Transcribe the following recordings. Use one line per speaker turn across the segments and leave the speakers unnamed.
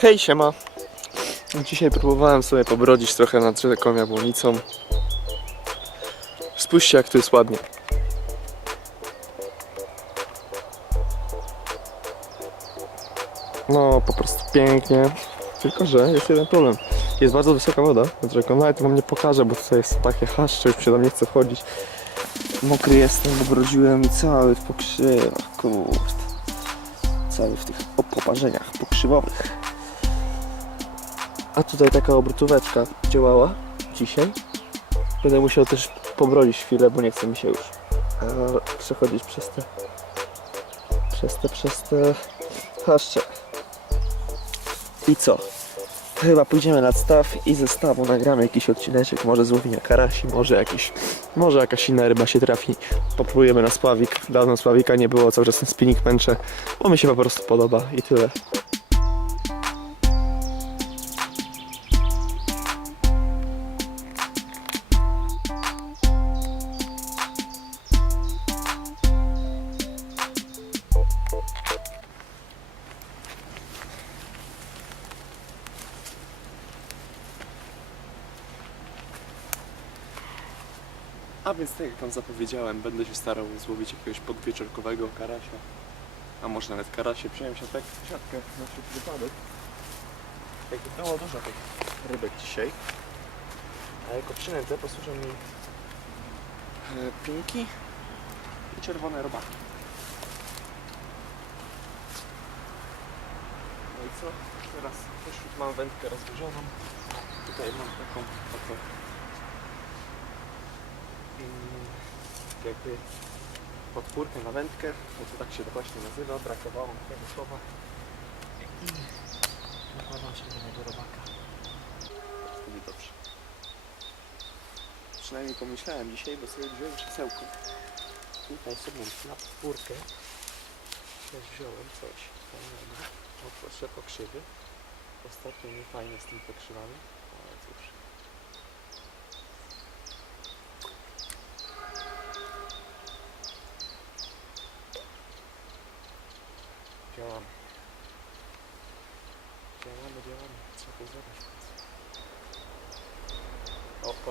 Hej, siema. Dzisiaj próbowałem sobie pobrodzić trochę nad rzeką Jabłonicą. Spójrzcie, jak tu jest ładnie. No, po prostu pięknie. Tylko, że jest jeden problem. Jest bardzo wysoka woda nad rzeką. Nawet wam nie pokażę, bo tutaj jest takie haszcze, już się tam nie chce wchodzić. Mokry jestem, bo brodziłem cały w pokrzywach, kurde. Cały w tych opoparzeniach pokrzywowych. A tutaj taka obrotóweczka działała dzisiaj. Będę musiał też pobrodzić chwilę, bo nie chce mi się już e, przechodzić przez te przez te, przez te haszcze. I co? Chyba pójdziemy nad staw i ze stawu nagramy jakiś odcineczek, może z karasi, może jakiś, może jakaś inna ryba się trafi. Popróbujemy na spławik. Dawno spławika nie było, cały czas ten spinning męczę, bo mi się po prostu podoba i tyle. A więc tak jak Wam zapowiedziałem, będę się starał złowić jakiegoś podwieczorkowego karasia. A może nawet karasie. Przyjąłem się tak siatkę na wszelki wypadek. Jakby było dużo tych rybek dzisiaj. A jako przynętę posłużą mi e, pinki i czerwone robaki. No i co? Teraz też mam wędkę rozłożoną. Tutaj mam taką jakby podpórkę na wędkę, bo to tak się to właśnie nazywa, brakowało mi tego słowa i nakładam się do mojego robaka. Wtedy dobrze. Przynajmniej pomyślałem dzisiaj, bo sobie wziąłem krzesełko. Tutaj sobie na podpórkę też wziąłem coś fajnego. O proszę pokrzywy. Ostatnio nie fajnie z tymi pokrzywami,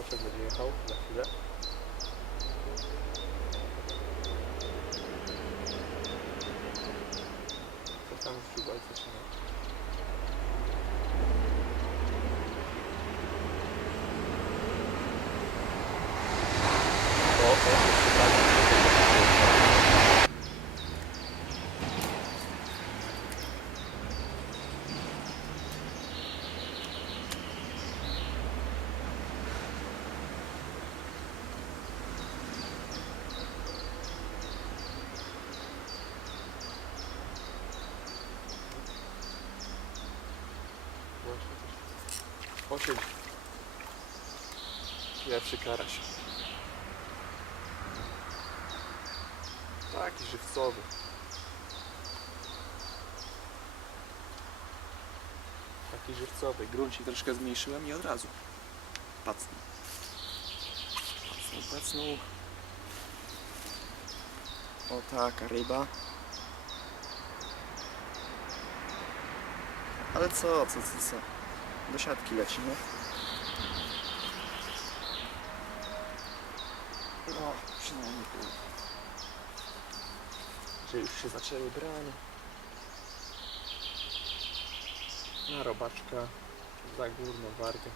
pociąg będzie jechał za chwilę. Co tam z źródła zaczyna? O, o, jeszcze tak. Właśnie Osiem. Pierwszy karaś. Taki żywcowy. Taki żywcowy. Gruncik troszkę zmniejszyłem i od razu. Pacnął. Pacnął, pacnął. O taka ryba. Ale co, co, co, co? Do siatki lecimy. No, przynajmniej pół. Że już się zaczęły branie. Na robaczka za górną wargę.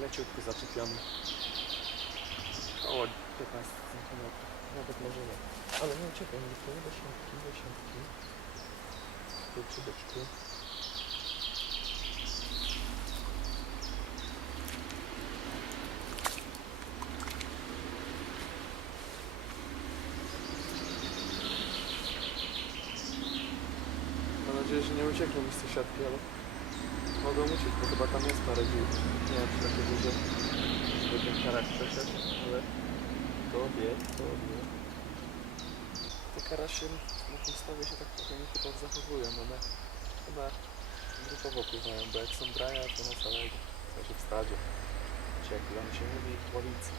Leciutko zaczepiony. Około 15 cm. Nawet może nie. Ale nie uciekaj, nie uciekaj. Do siatki, do siatki. Tu nadzieję, że nie uciekną mi z tej siatki, ale mogą uciec, bo chyba tam jest parę dziur. Nie wiem, czy takie duże, żeby ten karak przeszedł, ale kto wie, kto wie. Te karasie na tym stawie się tak trochę nietypowo zachowują, one chyba grupowo pływają, bo jak są braja, to na całego, w sensie w stadzie. Czy jak tam się mówi, w łowicy.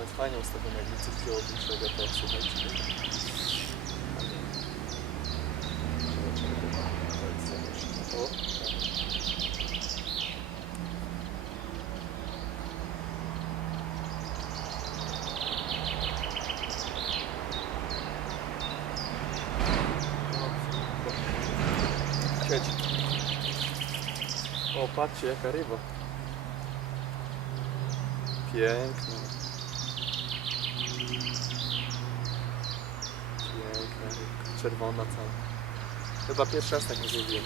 Hamulec fajnie jakby coś wzięło większego, to słuchajcie. O, patrzcie jaka ryba. Piękna. Piękna rybka. Czerwona cała. Chyba pierwszy raz tak nie zrobiłem.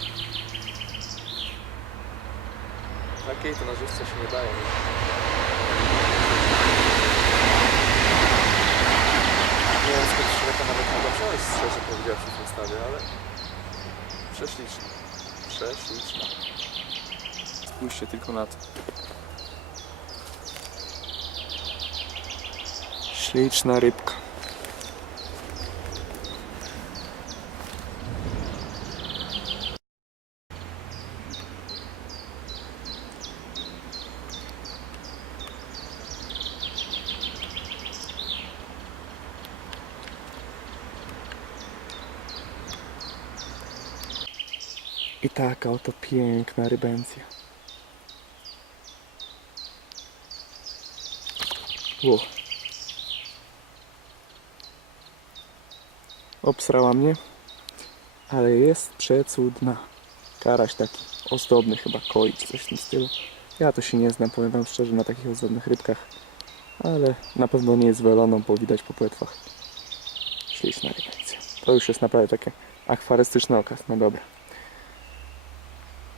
Takiej to na żywce się nie daje. Nie? Wiem skąd Szreka nawet mogła wziąć, szczerze powiedziawszy w tym stawie, ale prześliczna. Prześliczna. Spójrzcie tylko na to. Śliczna rybka. I taka oto piękna rybencja. Ło. Obsrała mnie, ale jest przecudna. Karaś taki ozdobny chyba koi czy coś w tym stylu. Ja to się nie znam, powiem wam szczerze, na takich ozdobnych rybkach. Ale na pewno nie jest weloną, bo widać po płetwach. Śliczna rybencja. To już jest naprawdę takie akwarystyczny okaz. No dobra.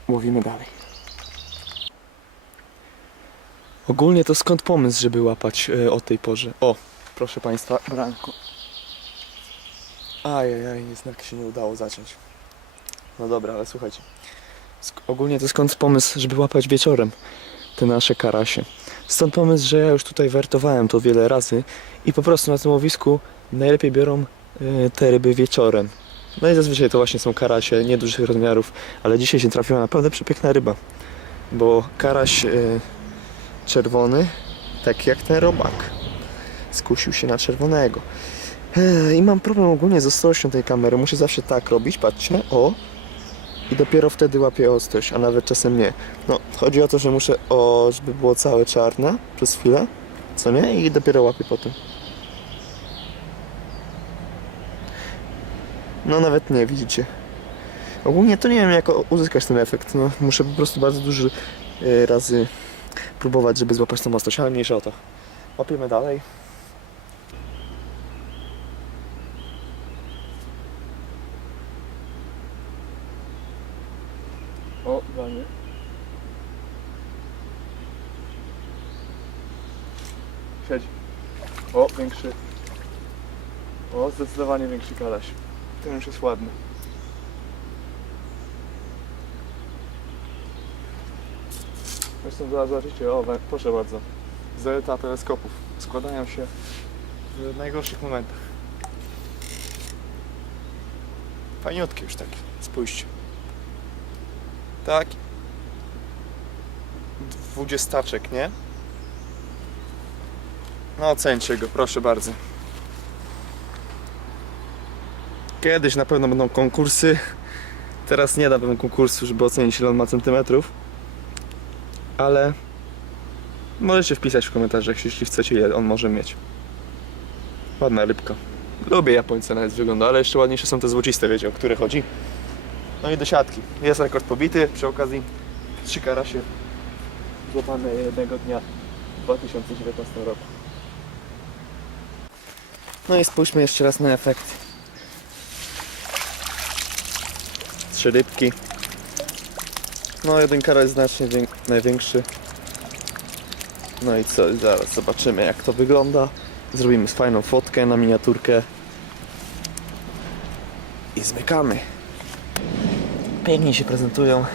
Łowimy dalej. Ogólnie to skąd pomysł, żeby łapać e, o tej porze? O, proszę Państwa, branko. Ajajaj, jednak się nie udało zaciąć. No dobra, ale słuchajcie. Sk- ogólnie to skąd pomysł, żeby łapać wieczorem te nasze karasie? Stąd pomysł, że ja już tutaj wertowałem to wiele razy i po prostu na tym łowisku najlepiej biorą e, te ryby wieczorem. No i zazwyczaj to właśnie są karasie niedużych rozmiarów, ale dzisiaj się trafiła naprawdę przepiękna ryba, bo karaś e, czerwony, tak jak ten robak, skusił się na czerwonego. E, I mam problem ogólnie z ostrością tej kamery, muszę zawsze tak robić, patrzcie, o, i dopiero wtedy łapię ostrość, a nawet czasem nie. No, chodzi o to, że muszę, o, żeby było całe czarne przez chwilę, co nie, i dopiero łapię potem. No nawet nie, widzicie. Ogólnie to nie wiem jak uzyskać ten efekt. No, muszę po prostu bardzo dużo e, razy próbować, żeby złapać tą ostrość, ale mniejsza o to. Łapiemy dalej. O, wanie. Siedź. O, większy. O, zdecydowanie większy kalaś. Ten już jest ładny. Zresztą zaraz zobaczycie, o, proszę bardzo. Zeta teleskopów składają się w najgorszych momentach. Fajniutki już taki, spójrzcie. Tak. Dwudziestaczek, nie? No ocencie go, proszę bardzo. Kiedyś na pewno będą konkursy. Teraz nie da bym konkursu, żeby ocenić ile on ma centymetrów. Ale możecie wpisać w komentarzach, jeśli chcecie, ile on może mieć. Ładna rybka. Lubię Japońce nawet z wyglądu, ale jeszcze ładniejsze są te złociste, wiecie o które chodzi. No i do siatki. Jest rekord pobity, przy okazji trzy karasie złapane jednego dnia w 2019 roku. No i spójrzmy jeszcze raz na efekt. Trzy rybki. No jeden kara jest znacznie wię- największy. No i co, zaraz zobaczymy jak to wygląda. Zrobimy fajną fotkę na miniaturkę. I zmykamy. Pięknie się prezentują.